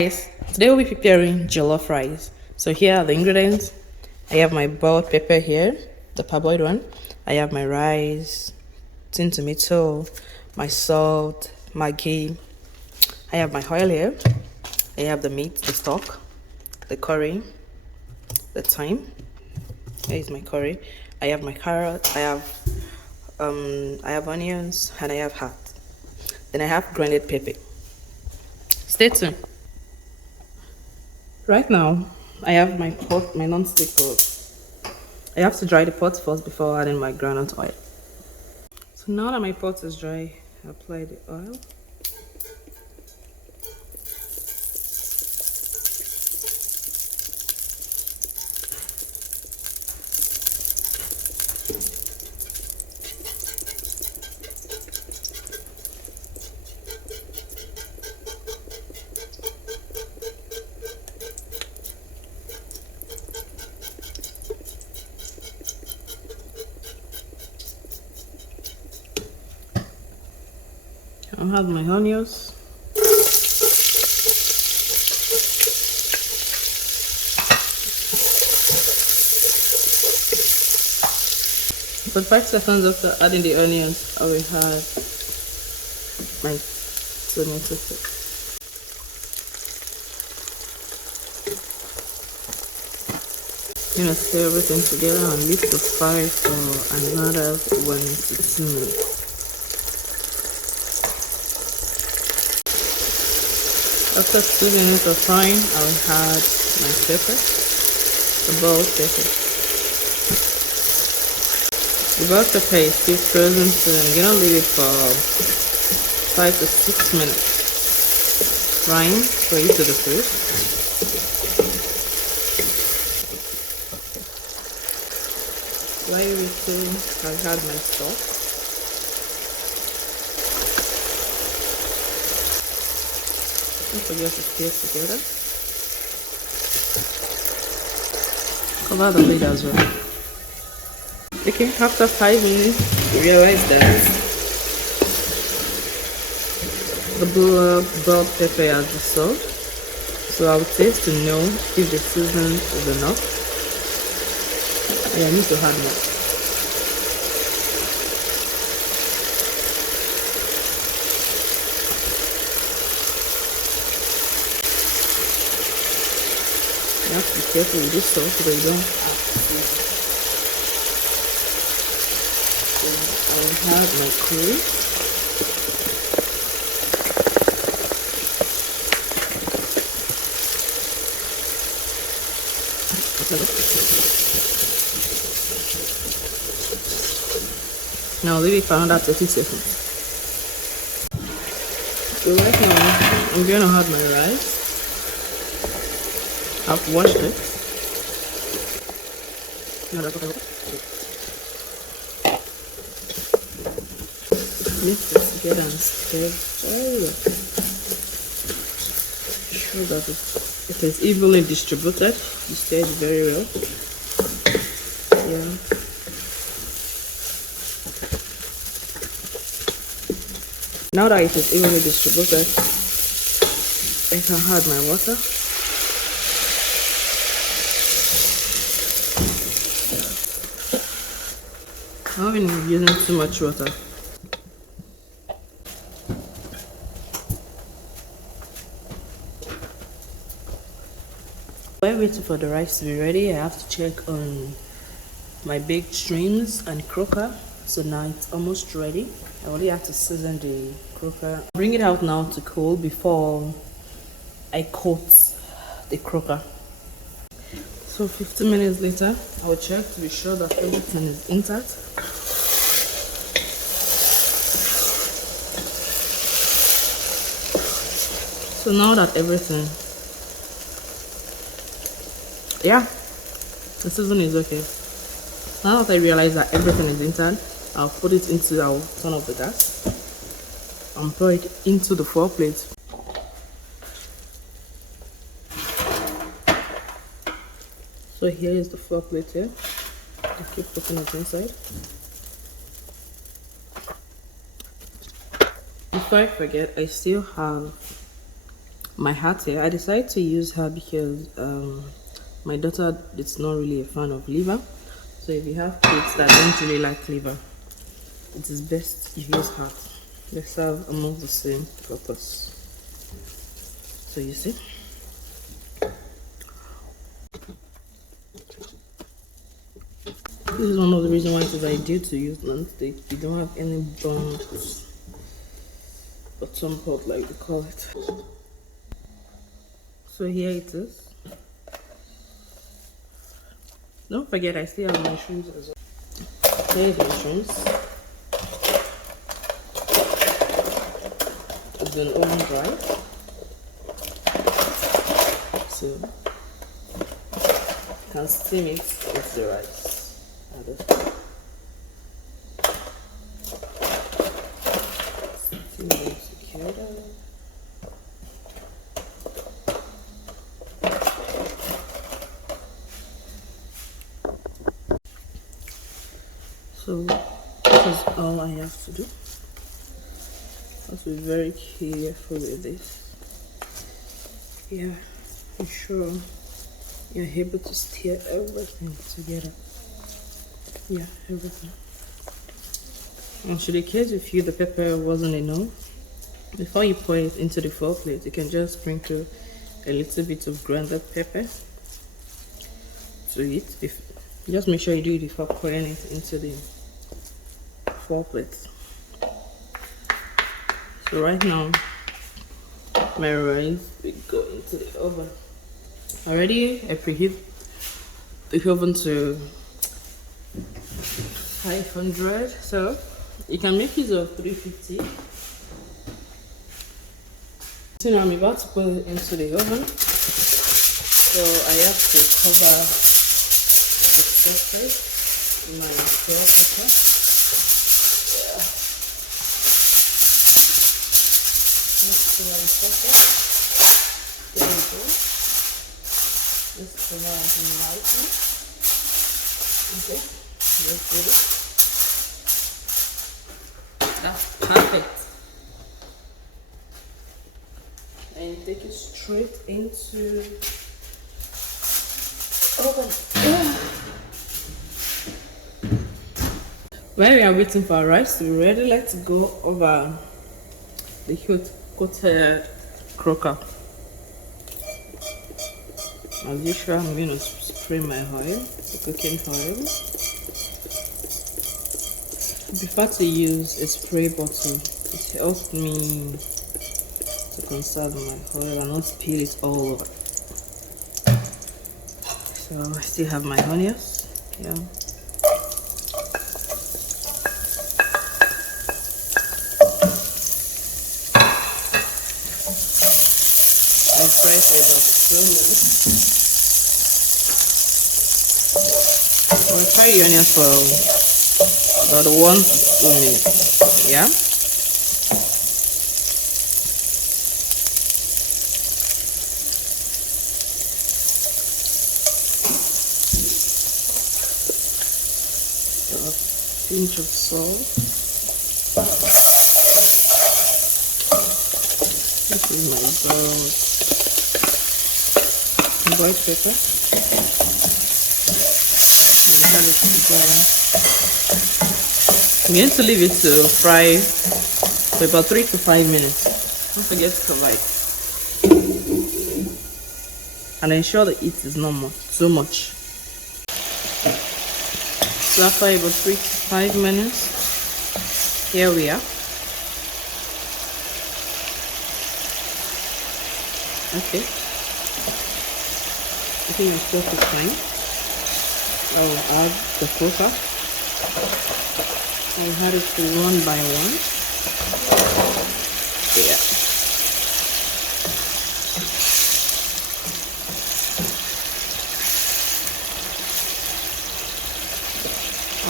Guys, today we'll be preparing jollof rice. So here are the ingredients. I have my boiled pepper here, the parboiled one. I have my rice, tin tomato, my salt, Maggi. I have my oil here. I have the meat, the stock, the curry, the thyme. Here is my curry. I have my carrot. I have onions, and I have heart. Then I have grounded pepper. Stay tuned. Right now, I have my pot, my non-stick pot. I have to dry the pot first before adding my groundnut oil. So now that my pot is dry, I apply the oil. I'll have my onions. For 5 seconds after adding the onions, I will add my tomato paste. Stir everything together and leave the fire for another 1 to 2 minutes. After 2 minutes of frying, I will add my pepper, the boiled pepper. The boiled pepper is still frozen, so I'm gonna leave it for 5 to 6 minutes frying for it to defrost. While waiting, I'll add my stock. Don't forget to stir together. Cover the lid as well. Okay, after 5 minutes, you realize that the boiled pepper has dissolved. So I'll taste to know if the seasoning is enough. And I need to add more. You have to be careful with this sauce so that you don't have seasoning. So I will have my curry. Now leave it for another 30 seconds. So right now I'm going to add my rice. I've washed it. Mix it together and stir very well. Sure that it is evenly distributed. You stir it very well. Yeah. Now that it is evenly distributed, I can add my water. I haven't been using too much water. While waiting for the rice to be ready, I have to check on my baked shrimps and croaker. So now it's almost ready. I only have to season the croaker. Bring it out now to cool before I coat the croaker. So 15 minutes later, I will check to be sure that everything is intact. So now that everything, yeah, the seasoning is okay. Now that I realize that everything is intact, I'll turn off the gas and pour it into the 4 plates. So here is the 4 plate here. I keep putting it inside. Before I forget, I still have my hat here. I decided to use her because my daughter is not really a fan of liver. So if you have kids that don't really like liver, it is best if you use hat. They serve almost the same purpose. So you see, this is one of the reasons why it is ideal to use non-stick. You don't have any burnt bottom pot like they call it. So here it is. Don't forget I still have mushrooms as well. Here's mushrooms. It's been oven dried. So you can steam it with the rice at this point. Steam it together. So this is all I have to do. I have to be very careful with this. Yeah, ensure you're able to stir everything together. Yeah, everything. And should the case with you the pepper wasn't enough, before you pour it into the 4 plate, you can just sprinkle a little bit of grounded pepper to it. Just make sure you do it before pouring it into the 4 plates. So right now, my rice will go into the oven. Already, I preheat the oven to 500, so you can make use of 350. So now I'm about to put it into the oven. So I have to cover the surface with my Croaker. Yeah. Let's cover the surface. There we go. Let's cover it lightly. Okay, let's do it. That's perfect. And take it straight into oven. While we are waiting for our rice to be ready, let's go over the coated croaker. As usual, I'm going to spray my oil, the cooking oil. I prefer to use a spray bottle. It helps me to conserve my oil and not spill it all over. So I still have my onions. Yeah. I fry for about 2 minutes. We'll fry the onions for about 1 to 2 minutes. Yeah. A pinch of salt. This is my white pepper. And add it together. I'm going to leave it to fry for about 3 to 5 minutes. Don't forget to cover it. And ensure the heat is not too much. So after about 3 to 5 minutes, here we are. Okay. I think it's just fine. I will add the croaker. I'll add it to 1 by 1. Yeah.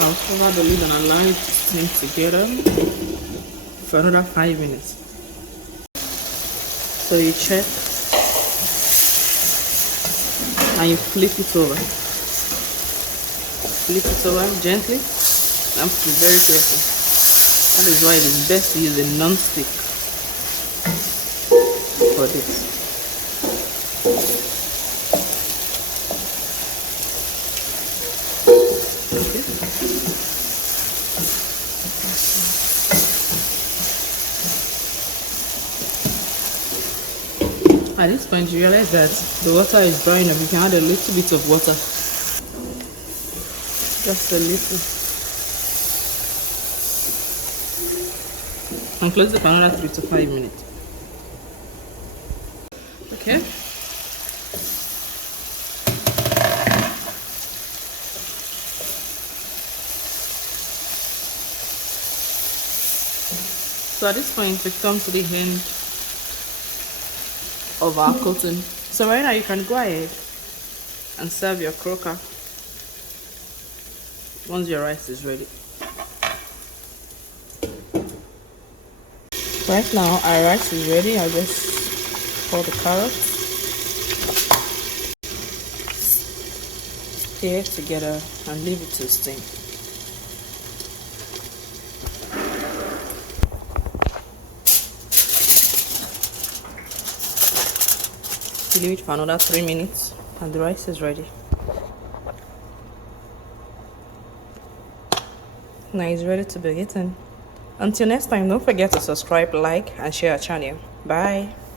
I'll cover the lid and allow it to steam together for another 5 minutes. So you check and you flip it over. Flip it over gently. You have to be very careful. That is why it is best to use a non-stick for this. At this point, you realize that the water is drying up. You can add a little bit of water, just a little, and close it for another 3 to 5 minutes. Okay. So at this point, we come to the end of our cooking. So right now, you can go ahead and serve your croaker once your rice is ready. Right now, our rice is ready. I'll just pour the carrots, stir it together, and leave it to steam. Leave it for another 3 minutes, and the rice is ready. Now it's ready to be eaten. Until next time, don't forget to subscribe, like, and share our channel. Bye.